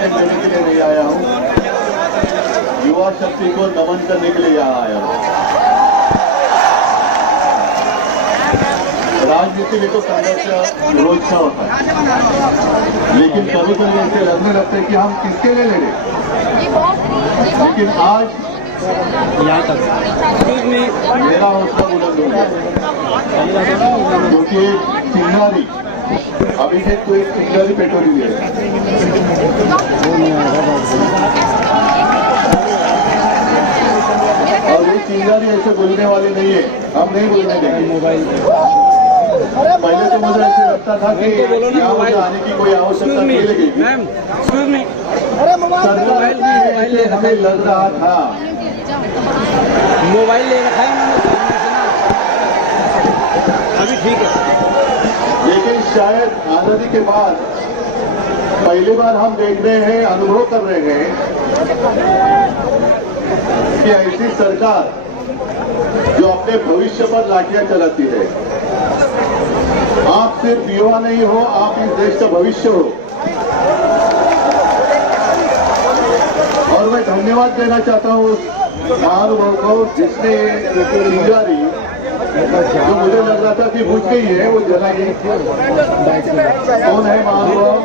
भाषण देने के लिए नहीं आया हूँ, युवा शक्ति को नमन करने के लिए यहाँ आया हूँ। राजनीति में तो संघर्ष रोजचा होता है, लेकिन कभी कभी ऐसे लगने लगता है कि हम किसके लिए लड़े। लेकिन आज मेरा हौसला बुलंद हो गया, क्योंकि एक चिंगारी अभिषेक को एक चिंगारी पेट्रोल दिया है। और ये चिंगारी ऐसे बोलने वाली नहीं है, हम नहीं बोलने देंगे। पहले तो मुझे ऐसे लगता था कि यहाँ मुझे आने की कोई आवश्यकता नहीं लगेगी। सरकार ऐसे हमें लग रहा था। मोबाइल ले रखा है अभी, ठीक है। लेकिन शायद आजादी के बाद पहली बार हम देख रहे हैं, अनुभव कर रहे हैं कि ऐसी सरकार जो अपने भविष्य पर लाठियां चलाती है। आप सिर्फ युवा नहीं हो, आप इस देश का भविष्य हो। और मैं धन्यवाद देना चाहता हूँ उस महानुभव को जिसने चिंगारी जो मुझे लग रहा था कि बुझ गई है, वो जलाई। कौन है महानुभव?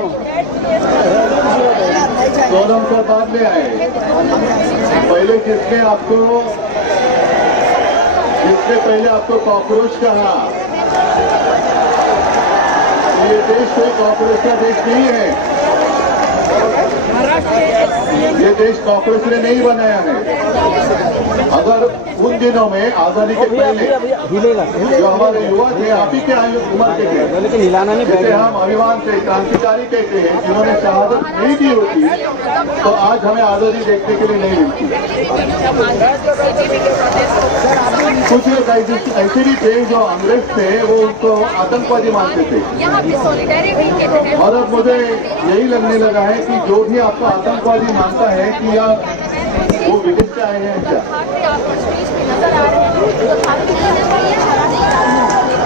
सोनम सर बाद में आए। पहले जिसने पहले आपको कॉकरोच कहा। ये देश कोई कॉकरोच का देश नहीं है। ये देश कॉकरोच ने नहीं बनाया है। अगर उन दिनों में आजादी के पहले जो हमारे युवा थे, आप ही के उम्र के थे, जैसे हम अभिमान से क्रांतिकारी कहते हैं, जिन्होंने शहादत नहीं दी होती तो आज हमें आजादी देखने के लिए नहीं मिलती। कुछ लोग ऐसे भी थे जो अंग्रेज थे, वो उनको आतंकवादी मानते थे। और अब मुझे यही लगने लगा है कि जो भी आपको आतंकवादी मानता है कि या वो विदेश से आए हैं क्या?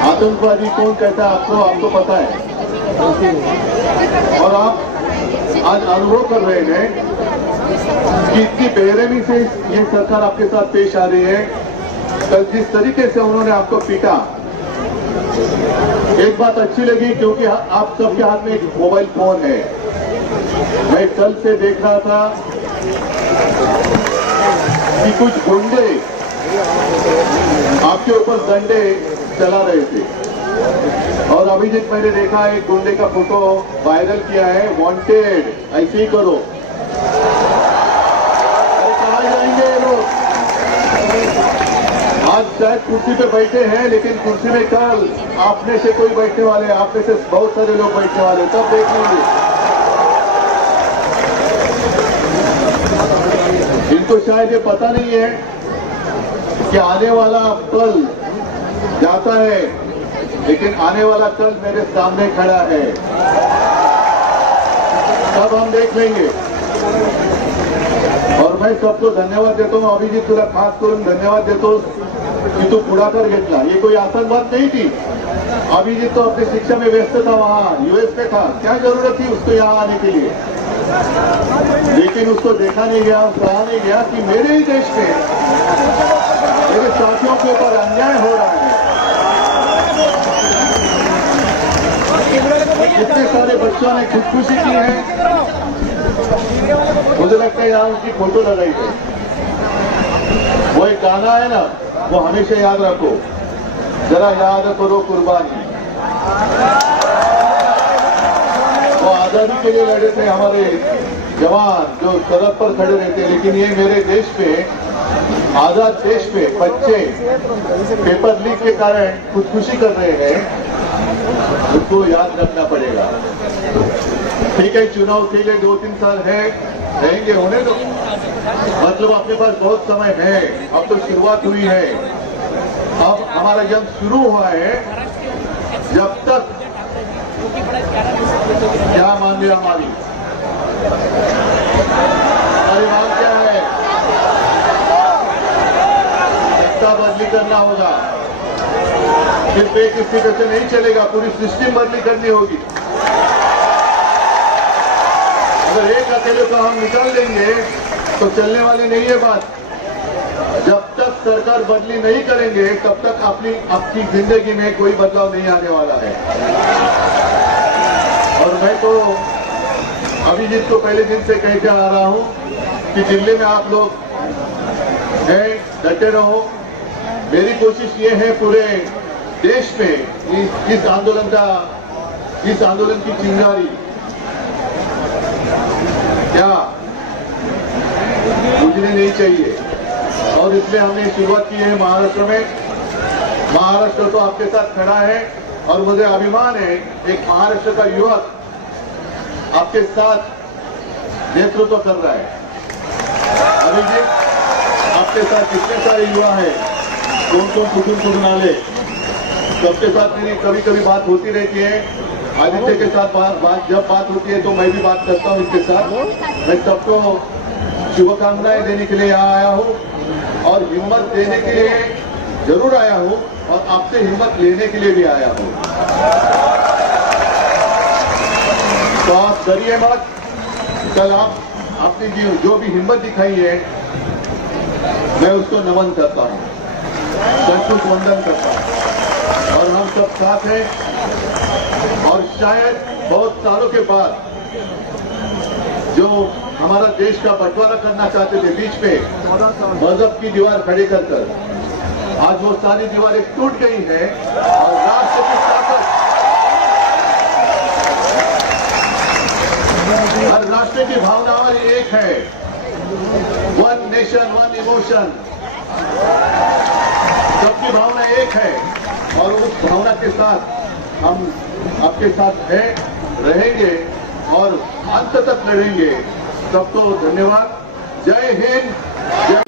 आतंकवादी कौन कहता है आपको पता है। और आप आज अनुभव कर रहे हैं कि इतनी बेरहमी से ये सरकार आपके साथ पेश आ रही है। कल जिस तरीके से उन्होंने आपको पीटा, एक बात अच्छी लगी क्योंकि आप सबके हाथ में एक मोबाइल फोन है। मैं कल से देख रहा था कि कुछ गुंडे आपके ऊपर डंडे चला रहे थे। और अभिजीत, मैंने देखा एक गुंडे का फोटो वायरल किया है, वांटेड, ऐसे ही करो। कहाँ जाएंगे ये लोग? आज शायद कुर्सी पे बैठे हैं, लेकिन कुर्सी में कल आपने से कोई बैठने वाले, आपने से बहुत सारे लोग बैठने वाले, तब देख लेंगे। इनको शायद ये पता नहीं है कि आने वाला कल जाता है, लेकिन आने वाला कल मेरे सामने खड़ा है। तब हम देख लेंगे। और मैं सबको धन्यवाद देता हूँ। अभिजीत, तुला खास करून धन्यवाद देतो कि तू पुढाकार घेतला। ये कोई आसान बात नहीं थी। अभिजीत तो अपनी शिक्षा में व्यस्त था, वहाँ यूएस में था। क्या जरूरत थी उसको यहाँ आने के लिए? लेकिन उसको देखा नहीं गया, कहा नहीं गया कि मेरे ही देश में मेरे साथियों के ऊपर अन्याय हो रहा है। कितने सारे बच्चों ने खुदकुशी की है। मुझे लगता है यहाँ उसकी फोटो लगाई गई। वो एक गाना है ना, वो हमेशा याद रखो, जरा याद करो कुर्बानी। वो आजादी के लिए लड़े थे हमारे जवान, जो सरहद पर खड़े रहते। लेकिन ये मेरे देश पे, आजाद देश पे बच्चे पेपर लीक के कारण खुदकुशी कर रहे हैं, उसको याद रखना पड़ेगा। ठीक है, चुनाव के लिए 2-3 साल है, रहेंगे, होने दो। मतलब अपने पास बहुत समय है। अब तो शुरुआत हुई है, अब हमारा जंग शुरू हुआ है। जब तक क्या मांगे हमारी मांग क्या है? सत्ता बदली करना होगा। सिर्फ एक स्पीकर से नहीं चलेगा, पूरी सिस्टम बदली करनी होगी। अगर एक अकेले को हम निकाल देंगे तो चलने वाली नहीं है बात। जब तक सरकार बदली नहीं करेंगे तब तक आपकी जिंदगी में कोई बदलाव नहीं आने वाला है। और मैं तो अभिजीत को पहले दिन से कहते आ रहा हूं कि दिल्ली में आप लोग हैं, डटे रहो। मेरी कोशिश ये है पूरे देश में इस आंदोलन की चिंगारी क्या बुझने नहीं चाहिए। और इसलिए हमने शुरुआत की है महाराष्ट्र में। महाराष्ट्र तो आपके साथ खड़ा है और मुझे अभिमान है एक महाराष्ट्र का युवक आपके साथ नेतृत्व कर रहा है। अभिजीत, आपके साथ कितने सारे युवा हैं, कौन कुटुंब आले, सबके साथ मेरी कभी कभी बात होती रहती है। आदित्य के साथ जब बात होती है तो मैं भी बात करता हूं इनके साथ। मैं सबको शुभकामनाएं देने के लिए यहाँ आया हूँ और हिम्मत देने के लिए जरूर आया हूँ और आपसे हिम्मत लेने के लिए भी आया हूँ। तो आप डरिए मत। कल आपने जो भी हिम्मत दिखाई है मैं उसको नमन करता हूँ, सचमुच वंदन करता हूँ। और हम सब साथ हैं और शायद बहुत सालों के बाद जो हमारा देश का बंटवारा करना चाहते थे बीच में मजहब की दीवार खड़ी कर आज वो सारी दीवारें टूट गई है और राष्ट्र की ताकत, हर राष्ट्र की भावना हमारी एक है। वन नेशन वन इमोशन, सबकी भावना एक है और उस भावना के साथ हम आपके साथ हैं, रहेंगे और अंत तक लड़ेंगे। सबको धन्यवाद। जय हिंद। जय